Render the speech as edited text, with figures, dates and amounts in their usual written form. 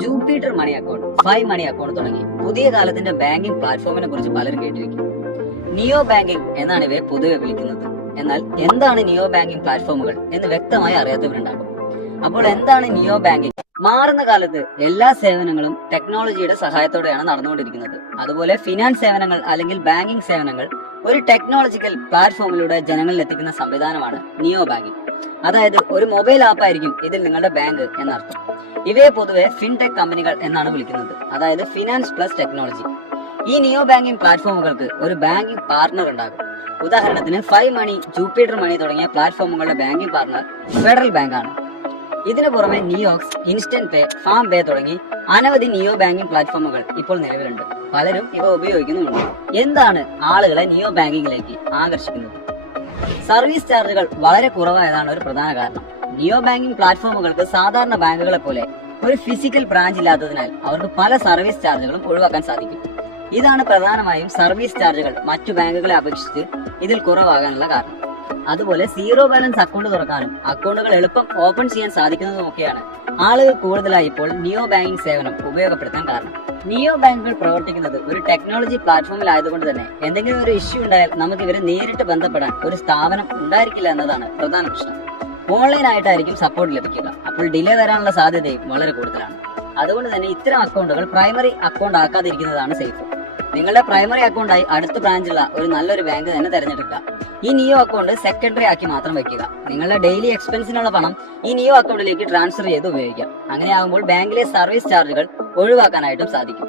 Jupiter money account, five money account തുടങ്ങി പുതിയ കാലത്തിന്റെ ബാങ്കിംഗ് പ്ലാറ്റ്ഫോമിനെ കുറിച്ച് പലരും കേട്ടിരിക്കും. നിയോ ബാങ്കിംഗ് എന്നാണ് ഇവയെ പൊതുവെ വിളിക്കുന്നത്. എന്നാൽ എന്താണ് നിയോ ബാങ്കിംഗ് പ്ലാറ്റ്ഫോമുകൾ എന്ന് വ്യക്തമായി അറിയാത്തവരുണ്ടാകും. അപ്പോൾ എന്താണ് നിയോ ബാങ്കിംഗ്? മാറുന്ന കാലത്ത് എല്ലാ സേവനങ്ങളും ടെക്നോളജിയുടെ സഹായത്തോടെയാണ് നടന്നുകൊണ്ടിരിക്കുന്നത്. അതുപോലെ ഫിനാൻസ് സേവനങ്ങൾ അല്ലെങ്കിൽ ബാങ്കിംഗ് സേവനങ്ങൾ ഒരു ടെക്നോളജിക്കൽ പ്ലാറ്റ്ഫോമിലൂടെ ജനങ്ങളിൽ എത്തിക്കുന്ന സംവിധാനമാണ് നിയോ ബാങ്കിംഗ്. അതായത് ഒരു മൊബൈൽ ആപ്പ് ആയിരിക്കും ഇതിൽ നിങ്ങളുടെ ബാങ്ക് എന്നർത്ഥം. ഇവയെ പൊതുവെ ഫിൻടെക് കമ്പനികൾ എന്നാണ് വിളിക്കുന്നത്, അതായത് ഫിനാൻസ് പ്ലസ് ടെക്നോളജി. ഈ നിയോ ബാങ്കിംഗ് പ്ലാറ്റ്ഫോമുകൾക്ക് ഒരു ബാങ്കിംഗ് പാർട്ണർ ഉണ്ടാകും. ഉദാഹരണത്തിന് ഫൈവ് മണി, ജൂപ്പിറ്റർ മണി തുടങ്ങിയ പ്ലാറ്റ്ഫോമുകളുടെ ബാങ്കിംഗ് പാർട്ണർ ഫെഡറൽ ബാങ്ക് ആണ്. ഇതിനു പുറമെ നിയോക്സ്, ഇൻസ്റ്റന്റ് പേ, ഫാം പേ തുടങ്ങി അനവധി നിയോ ബാങ്കിംഗ് പ്ലാറ്റ്ഫോമുകൾ ഇപ്പോൾ നിലവിലുണ്ട്. പലരും ഇവ ഉപയോഗിക്കുന്നുമുണ്ട്. എന്താണ് ആളുകളെ നിയോ ബാങ്കിങ്ങിലേക്ക് ആകർഷിക്കുന്നത്? സർവീസ് ചാർജുകൾ വളരെ കുറവായതാണ് ഒരു പ്രധാന കാരണം. നിയോ ബാങ്കിംഗ് പ്ലാറ്റ്ഫോമുകൾക്ക് സാധാരണ ബാങ്കുകളെ പോലെ ഒരു ഫിസിക്കൽ ബ്രാഞ്ച് ഇല്ലാത്തതിനാൽ അവർക്ക് പല സർവീസ് ചാർജുകളും ഒഴിവാക്കാൻ സാധിക്കും. ഇതാണ് പ്രധാനമായും സർവീസ് ചാർജുകൾ മറ്റു ബാങ്കുകളെ അപേക്ഷിച്ച് ഇതിൽ കുറവാകാനുള്ള കാരണം. അതുപോലെ സീറോ ബാലൻസ് അക്കൗണ്ട് തുറക്കാനും അക്കൗണ്ടുകൾ എളുപ്പം ഓപ്പൺ ചെയ്യാൻ സാധിക്കുന്നതുമൊക്കെയാണ് ആളുകൾ കൂടുതലായി ഇപ്പോൾ നിയോ ബാങ്കിംഗ് സേവനം ഉപയോഗപ്പെടുത്താൻ കാരണം. നിയോ ബാങ്കുകൾ പ്രവർത്തിക്കുന്നത് ഒരു ടെക്നോളജി പ്ലാറ്റ്ഫോമിൽ ആയതുകൊണ്ട് തന്നെ എന്തെങ്കിലും ഒരു ഇഷ്യൂ ഉണ്ടായാൽ നമുക്ക് ഇവരെ നേരിട്ട് ബന്ധപ്പെടാൻ ഒരു സ്ഥാപനം ഉണ്ടായിരിക്കില്ല എന്നതാണ് പ്രധാന പ്രശ്നം. ഓൺലൈൻ ആയിട്ടായിരിക്കും സപ്പോർട്ട് ലഭിക്കുക. അപ്പോൾ ഡിലേ വരാനുള്ള സാധ്യതയും വളരെ കൂടുതലാണ്. അതുകൊണ്ട് തന്നെ ഇത്തരം അക്കൗണ്ടുകൾ പ്രൈമറി അക്കൗണ്ട് ആക്കാതിരിക്കുന്നതാണ് സേഫ്. നിങ്ങളുടെ പ്രൈമറി അക്കൗണ്ടായി അടുത്ത ബ്രാഞ്ചുള്ള ഒരു നല്ലൊരു ബാങ്ക് തന്നെ തിരഞ്ഞെടുക്കുക. ഈ നിയോ അക്കൗണ്ട് സെക്കൻഡറി ആക്കി മാത്രം വയ്ക്കുക. നിങ്ങളുടെ ഡെയിലി എക്സ്പെൻസിനുള്ള പണം ഈ നിയോ അക്കൗണ്ടിലേക്ക് ട്രാൻസ്ഫർ ചെയ്ത് ഉപയോഗിക്കാം. അങ്ങനെയാകുമ്പോൾ ബാങ്കിലെ സർവീസ് ചാർജുകൾ ഒഴിവാക്കാനായിട്ടും സാധിക്കും.